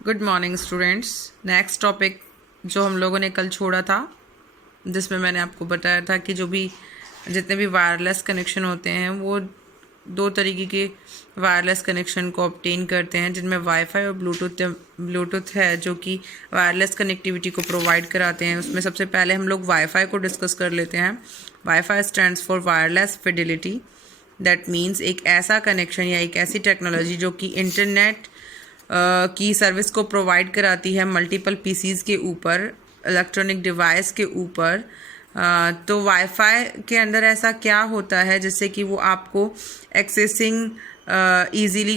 Good morning students. Next topic जो हम लोगों ने कल छोड़ा था, जिसमें मैंने आपको बताया था कि जो भी जितने भी वायरलेस कनेक्शन होते हैं वो दो तरीके के वायरलेस कनेक्शन को ऑब्टेन करते हैं, जिनमें वाईफाई और ब्लूटूथ है जो कि वायरलेस कनेक्टिविटी को प्रोवाइड कराते हैं। उसमें सबसे पहले हम लोग वाईफाई को डिस्कस कर लेते हैं। Wifi stands for wireless Fidelity. That means एक ऐसा कनेक्शन या एक ऐसी टेक्नोलॉजी जो कि इंटरनेट की सर्विस को प्रोवाइड कराती है मल्टीपल पीसीज के ऊपर, इलेक्ट्रॉनिक डिवाइस के ऊपर। तो वाईफाई के अंदर ऐसा क्या होता है जिससे कि वो आपको एक्सेसिंग ईजीली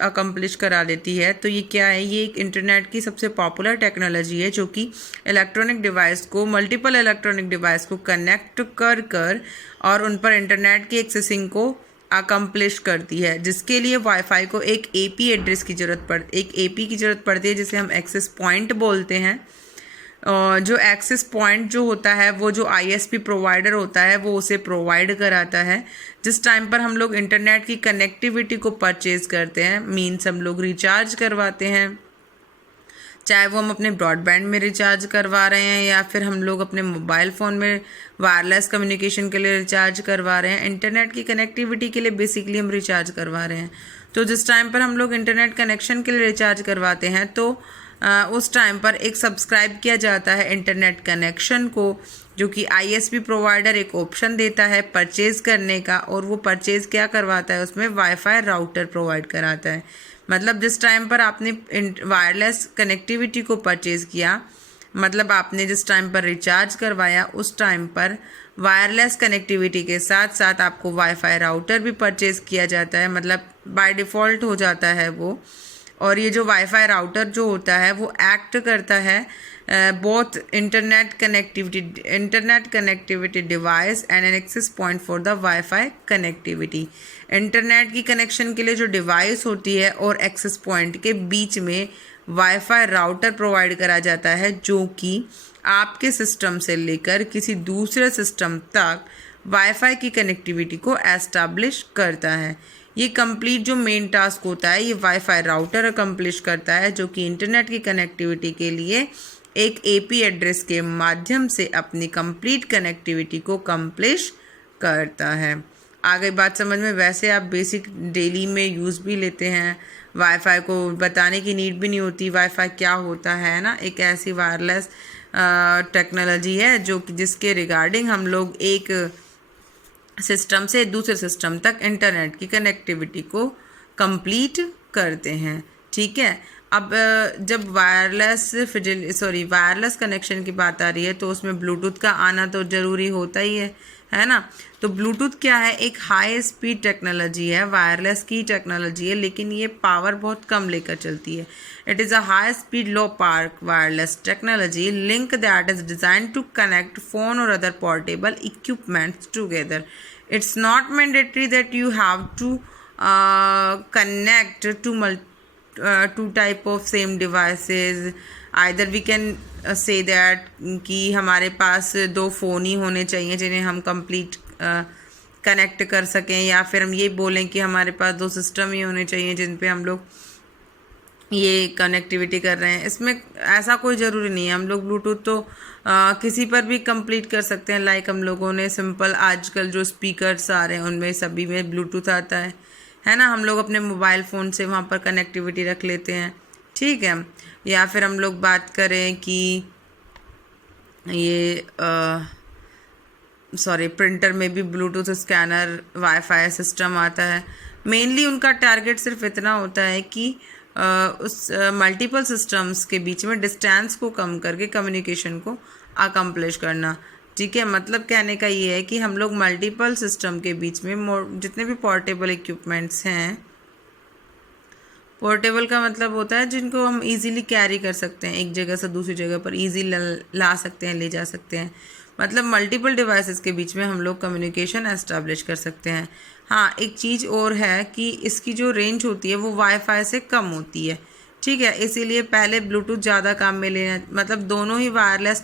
अकम्प्लिश करा देती है। तो ये क्या है? ये एक इंटरनेट की सबसे पॉपुलर टेक्नोलॉजी है जो कि इलेक्ट्रॉनिक डिवाइस को, मल्टीपल इलेक्ट्रॉनिक डिवाइस को कनेक्ट कर कर और उन पर इंटरनेट की एक्सेसिंग को अकम्प्लिश करती है, जिसके लिए वाईफाई को एक एपी एड्रेस की ज़रूरत पड़ती है जिसे हम एक्सेस पॉइंट बोलते हैं। जो एक्सेस पॉइंट जो होता है वो जो आईएसपी प्रोवाइडर होता है वो उसे प्रोवाइड कराता है। जिस टाइम पर हम लोग इंटरनेट की कनेक्टिविटी को परचेज करते हैं, मीन्स हम लोग रिचार्ज करवाते हैं, चाहे वो हम अपने ब्रॉडबैंड में रिचार्ज करवा रहे हैं या फिर हम लोग अपने मोबाइल फ़ोन में वायरलेस कम्युनिकेशन के लिए रिचार्ज करवा रहे हैं, इंटरनेट की कनेक्टिविटी के लिए बेसिकली हम रिचार्ज करवा रहे हैं। तो जिस टाइम पर हम लोग इंटरनेट कनेक्शन के लिए रिचार्ज करवाते हैं तो उस टाइम पर एक सब्सक्राइब किया जाता है इंटरनेट कनेक्शन को, जो कि आईएसपी प्रोवाइडर एक ऑप्शन देता है परचेज़ करने का, और वो परचेज़ क्या करवाता है, उसमें वाईफाई राउटर प्रोवाइड कराता है। मतलब जिस टाइम पर आपने वायरलेस कनेक्टिविटी को परचेज़ किया, मतलब आपने जिस टाइम पर रिचार्ज करवाया उस टाइम पर वायरलेस कनेक्टिविटी के साथ साथ आपको वाईफाई राउटर भी परचेज़ किया जाता है, मतलब बाय डिफ़ॉल्ट हो जाता है वो। और ये जो वाईफाई राउटर जो होता है वो एक्ट करता है both internet connectivity device and an access point for the wifi connectivity. Internet की कनेक्शन के लिए जो डिवाइस होती है और एक्सेस पॉइंट के बीच में वाईफाई राउटर प्रोवाइड करा जाता है, जो कि आपके सिस्टम से लेकर किसी दूसरे सिस्टम तक वाईफाई की कनेक्टिविटी को एस्टैब्लिश करता है। ये कंप्लीट जो मेन टास्क होता है ये वाईफाई राउटर अकम्प्लिश करता है, जो कि इंटरनेट की कनेक्टिविटी के लिए एक एपी एड्रेस के माध्यम से अपनी कंप्लीट कनेक्टिविटी को कंप्लिश करता है। आ गई बात समझ में? वैसे आप बेसिक डेली में यूज़ भी लेते हैं, वाईफाई को बताने की नीड भी नहीं होती वाईफाई क्या होता है ना। एक ऐसी वायरलेस टेक्नोलॉजी है जो कि जिसके रिगार्डिंग हम लोग एक सिस्टम से दूसरे सिस्टम तक इंटरनेट की कनेक्टिविटी को कंप्लीट करते हैं। ठीक है, अब जब वायरलेस कनेक्शन की बात आ रही है तो उसमें ब्लूटूथ का आना तो ज़रूरी होता ही है ना। तो ब्लूटूथ क्या है? एक हाई स्पीड टेक्नोलॉजी है, वायरलेस की टेक्नोलॉजी है, लेकिन ये पावर बहुत कम लेकर चलती है। It is a high speed low power wireless technology link that is designed to connect phone और other portable equipments together. It's not mandatory that you have to connect to two type of same devices. Either we can say that कि हमारे पास दो phone ही होने चाहिए जिन्हें हम complete connect कर सकें, या फिर हम ये बोलें कि हमारे पास दो सिस्टम ही होने चाहिए जिन पे हम लोग ये कनेक्टिविटी कर रहे हैं। इसमें ऐसा कोई ज़रूरी नहीं है। हम लोग ब्लूटूथ तो किसी पर भी कंप्लीट कर सकते हैं। लाइक हम लोगों ने सिंपल आजकल जो स्पीकर्स आ रहे हैं उनमें सभी में ब्लूटूथ आता है ना। हम लोग अपने मोबाइल फ़ोन से वहाँ पर कनेक्टिविटी रख लेते हैं, ठीक है। या फिर हम लोग बात करें कि ये प्रिंटर में भी ब्लूटूथ स्कैनर वाईफाई सिस्टम आता है। मेनली उनका टारगेट सिर्फ इतना होता है कि उस मल्टीपल सिस्टम्स के बीच में डिस्टेंस को कम करके कम्युनिकेशन को अकम्प्लिश करना, ठीक है। मतलब कहने का ये है कि हम लोग मल्टीपल सिस्टम के बीच में जितने भी पोर्टेबल इक्विपमेंट्स हैं, पोर्टेबल का मतलब होता है जिनको हम इजीली कैरी कर सकते हैं, एक जगह से दूसरी जगह पर इजी ला सकते हैं, ले जा सकते हैं। मतलब मल्टीपल डिवाइसेस के बीच में हम लोग कम्युनिकेशन एस्टैब्लिश कर सकते हैं। हाँ, एक चीज़ और है कि इसकी जो रेंज होती है वो वाईफाई से कम होती है, ठीक है। इसीलिए पहले ब्लूटूथ ज़्यादा काम में लेना, मतलब दोनों ही वायरलेस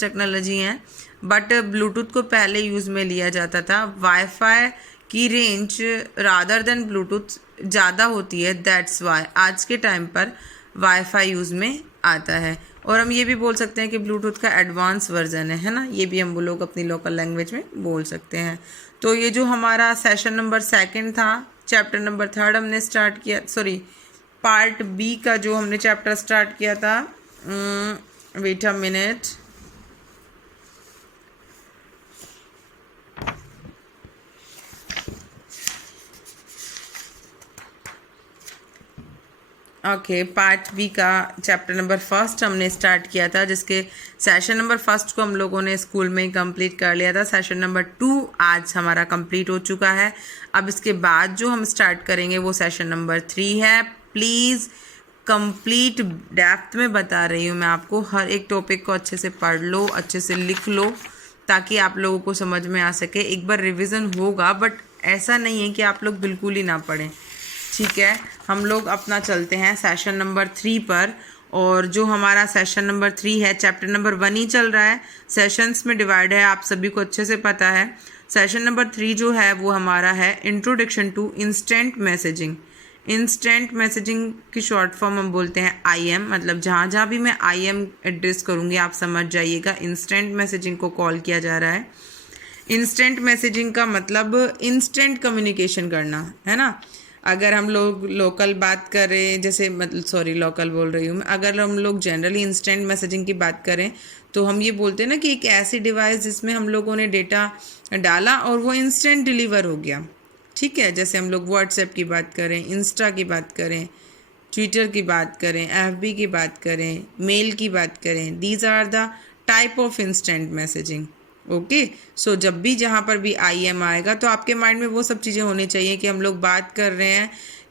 टेक्नोलॉजी हैं, बट ब्लूटूथ को पहले यूज़ में लिया जाता था। वाईफाई की रेंज रादर देन ब्लूटूथ ज़्यादा होती है, दैट्स वाई आज के टाइम पर वाईफाई यूज़ में आता है। और हम ये भी बोल सकते हैं कि ब्लूटूथ का एडवांस वर्जन है ना, ये भी हम लोग अपनी लोकल लैंग्वेज में बोल सकते हैं। तो ये जो हमारा सेशन नंबर 2 था, चैप्टर नंबर 3 हमने स्टार्ट किया, सॉरी पार्ट बी का जो हमने चैप्टर स्टार्ट किया था, wait a minute, okay part B का चैप्टर नंबर 1 हमने स्टार्ट किया था, जिसके सेशन नंबर 1 को हम लोगों ने स्कूल में ही कंप्लीट कर लिया था। सेशन नंबर 2 आज हमारा कंप्लीट हो चुका है। अब इसके बाद जो हम स्टार्ट करेंगे वो सेशन नंबर 3 है। प्लीज़ कंप्लीट डेप्थ में बता रही हूँ मैं आपको, हर एक टॉपिक को अच्छे से पढ़ लो, अच्छे से लिख लो, ताकि आप लोगों को समझ में आ सके। एक बार रिवीजन होगा, बट ऐसा नहीं है कि आप लोग बिल्कुल ही ना पढ़ें, ठीक है। हम लोग अपना चलते हैं सेशन नंबर 3 पर, और जो हमारा सेशन नंबर 3 है, चैप्टर नंबर 1 ही चल रहा है, सेशंस में डिवाइड है, आप सभी को अच्छे से पता है। सेशन नंबर 3 जो है वो हमारा है introduction to instant messaging. Instant messaging की शॉर्ट फॉर्म हम बोलते हैं IM, मतलब जहाँ जहाँ भी मैं IM एड्रेस करूँगी आप समझ जाइएगा, इंस्टेंट मैसेजिंग को कॉल किया जा रहा है। इंस्टेंट मैसेजिंग का मतलब इंस्टेंट कम्युनिकेशन करना है ना। अगर हम लोग लोकल बात करें, जैसे मतलब सॉरी लोकल बोल रही हूँ मैं, अगर हम लोग जनरली इंस्टेंट मैसेजिंग की बात करें तो हम ये बोलते हैं ना कि एक ऐसी डिवाइस जिसमें हम लोगों ने डेटा डाला और वो इंस्टेंट डिलीवर हो गया, ठीक है। जैसे हम लोग व्हाट्सएप की बात करें, इंस्टा की बात करें, ट्विटर की बात करें, FB की बात करें, मेल की बात करें, these are the type of instant messaging. Okay, so जब भी जहाँ पर भी IM आएगा तो आपके माइंड में वो सब चीज़ें होनी चाहिए कि हम लोग बात कर रहे हैं,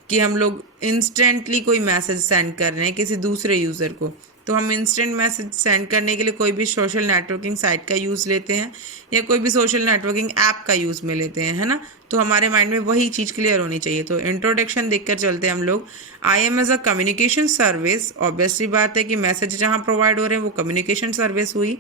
कि हम लोग इंस्टेंटली कोई मैसेज सेंड कर रहे हैं किसी दूसरे यूज़र को। तो हम इंस्टेंट मैसेज सेंड करने के लिए कोई भी सोशल नेटवर्किंग साइट का यूज़ लेते हैं या कोई भी सोशल नेटवर्किंग ऐप का यूज़ में लेते हैं, है ना। तो हमारे माइंड में वही चीज़ क्लियर होनी चाहिए। तो इंट्रोडक्शन देखकर चलते हैं हम लोग। IM as a communication service, obviously बात है कि मैसेज जहाँ प्रोवाइड हो रहे हैं वो कम्युनिकेशन सर्विस हुई,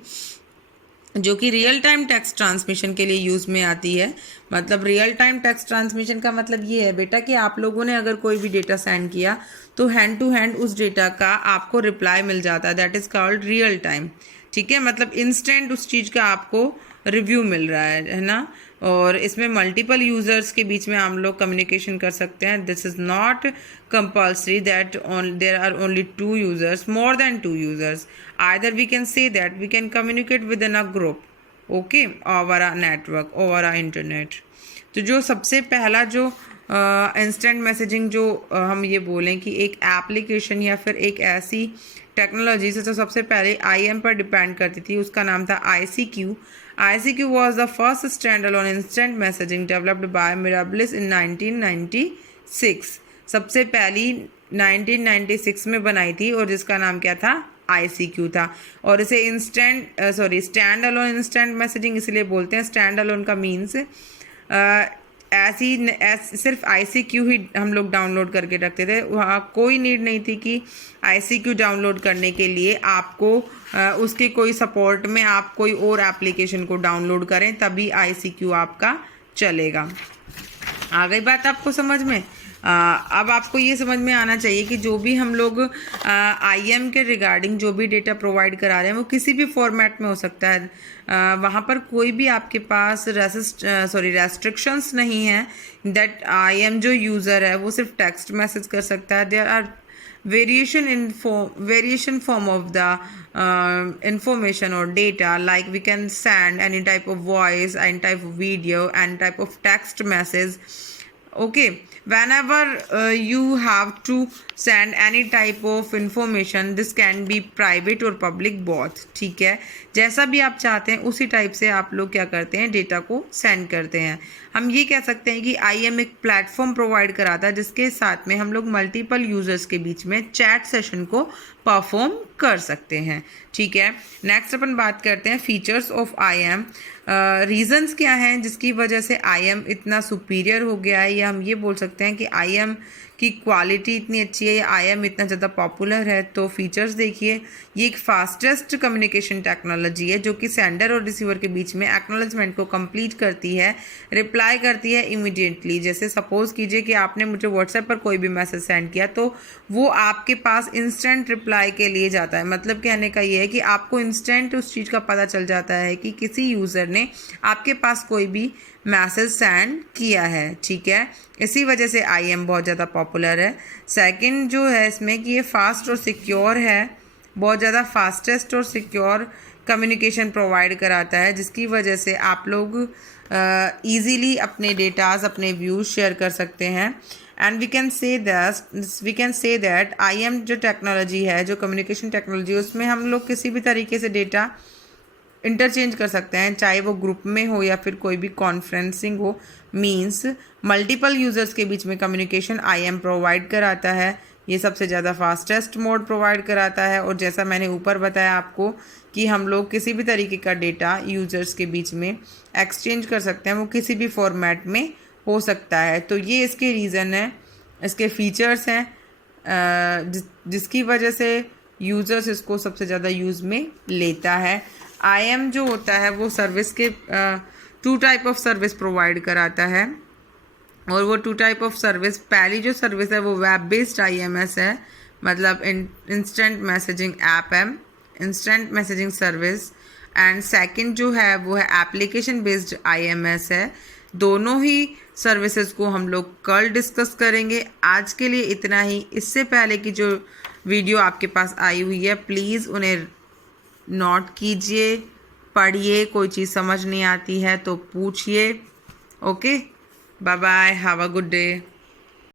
जो कि रियल टाइम टेक्स्ट ट्रांसमिशन के लिए यूज़ में आती है। मतलब रियल टाइम टेक्स्ट ट्रांसमिशन का मतलब ये है बेटा कि आप लोगों ने अगर कोई भी डेटा सेंड किया तो हैंड टू हैंड उस डेटा का आपको रिप्लाई मिल जाता है, that is called real time, ठीक है। मतलब इंस्टेंट उस चीज़ का आपको रिव्यू मिल रहा है ना। और इसमें मल्टीपल यूज़र्स के बीच में हम लोग कम्युनिकेशन कर सकते हैं। This is not compulsory that there are only 2 users, more than 2 users, either we can say that we can communicate with in a group, okay, over a network, over an internet. तो जो सबसे पहला जो instant messaging जो हम ये बोलें कि एक एप्लीकेशन या फिर एक ऐसी टेक्नोलॉजी से तो सबसे पहले IM पर डिपेंड करती थी, उसका नाम था ICQ। ICQ was the first standalone instant messaging developed by Mirabilis in 1996। सबसे पहली 1996 में बनाई थी और जिसका नाम क्या था, ICQ था। और इसे स्टैंड अलोन इंस्टेंट मैसेजिंग इसलिए बोलते हैं। स्टैंड अलोन का मीन्स सिर्फ ICQ ही हम लोग डाउनलोड करके रखते थे, वहाँ कोई नीड नहीं थी कि ICQ डाउनलोड करने के लिए आपको उसके कोई सपोर्ट में आप कोई और एप्लीकेशन को डाउनलोड करें तभी ICQ आपका चलेगा। आ गई बात आपको समझ में। अब आपको ये समझ में आना चाहिए कि जो भी हम लोग IM के रिगार्डिंग जो भी डेटा प्रोवाइड करा रहे हैं वो किसी भी फॉर्मेट में हो सकता है। वहाँ पर कोई भी आपके पास रेस्ट्रिक्शंस नहीं है दैट IM जो यूज़र है वो सिर्फ टेक्स्ट मैसेज कर सकता है। There are variation form of the information or data, like we can send any type of voice, any type of video, and type of text message. Okay, whenever you have to send any type of information, this can be private or public both, ठीक है। जैसा भी आप चाहते हैं उसी type से आप लोग क्या करते हैं, डेटा को सेंड करते हैं। हम ये कह सकते हैं कि IM एक प्लेटफॉर्म प्रोवाइड कराता है जिसके साथ में हम लोग मल्टीपल यूजर्स के बीच में चैट सेशन को परफॉर्म कर सकते हैं, ठीक है। नेक्स्ट अपन बात करते हैं फीचर्स ऑफ IM। रीजंस क्या हैं जिसकी वजह से IM इतना सुपीरियर हो गया है, या हम ये बोल सकते हैं कि IM की क्वालिटी इतनी अच्छी है या IM इतना ज़्यादा पॉपुलर है। तो फीचर्स देखिए, ये एक फास्टेस्ट कम्युनिकेशन टेक्नोलॉजी है जो कि सेंडर और रिसीवर के बीच में एक्नॉलेजमेंट को कंप्लीट करती है, रिप्लाई रिप्लाई करती है इमीडिएटली। जैसे सपोज़ कीजिए कि आपने मुझे व्हाट्सएप पर कोई भी मैसेज सेंड किया तो वो आपके पास इंस्टेंट रिप्लाई के लिए जाता है। मतलब कहने का ये है कि आपको इंस्टेंट उस चीज़ का पता चल जाता है कि किसी यूज़र ने आपके पास कोई भी मैसेज सेंड किया है, ठीक है। इसी वजह से IM बहुत ज़्यादा पॉपुलर है। सेकंड जो है इसमें कि ये फास्ट और सिक्योर है, बहुत ज़्यादा फास्टेस्ट और सिक्योर कम्युनिकेशन प्रोवाइड कराता है, जिसकी वजह से आप लोग ईज़िली अपने डेटाज, अपने व्यूज़ शेयर कर सकते हैं। And we can say that IM जो टेक्नोलॉजी है, जो कम्युनिकेशन टेक्नोलॉजी, उसमें हम लोग किसी भी तरीके से डेटा इंटरचेंज कर सकते हैं, चाहे वो ग्रुप में हो या फिर कोई भी कॉन्फ्रेंसिंग हो। मींस मल्टीपल यूज़र्स के बीच में कम्युनिकेशन IM प्रोवाइड कराता है। ये सबसे ज़्यादा फास्टेस्ट मोड प्रोवाइड कराता है। और जैसा मैंने ऊपर बताया आपको कि हम लोग किसी भी तरीके का डेटा यूज़र्स के बीच में एक्सचेंज कर सकते हैं, वो किसी भी फॉर्मेट में हो सकता है। तो ये इसके रीज़न है, इसके फीचर्स हैं जिसकी वजह से यूज़र्स इसको सबसे ज़्यादा यूज़ में लेता है। IM जो होता है वो सर्विस के 2 टाइप ऑफ सर्विस प्रोवाइड कराता है। और वो 2 टाइप ऑफ सर्विस, पहली जो सर्विस है वो वेब बेस्ड IMS है, मतलब इंस्टेंट मैसेजिंग ऐप है, instant messaging service. And second जो है वो है एप्लीकेशन बेस्ड IMS है। दोनों ही सर्विसेज को हम लोग कल डिस्कस करेंगे। आज के लिए इतना ही। इससे पहले की जो वीडियो आपके पास आई हुई है, प्लीज़ उन्हें नोट कीजिए, पढ़िए। कोई चीज़ समझ नहीं आती है तो पूछिए। Okay, bye bye, have a good day.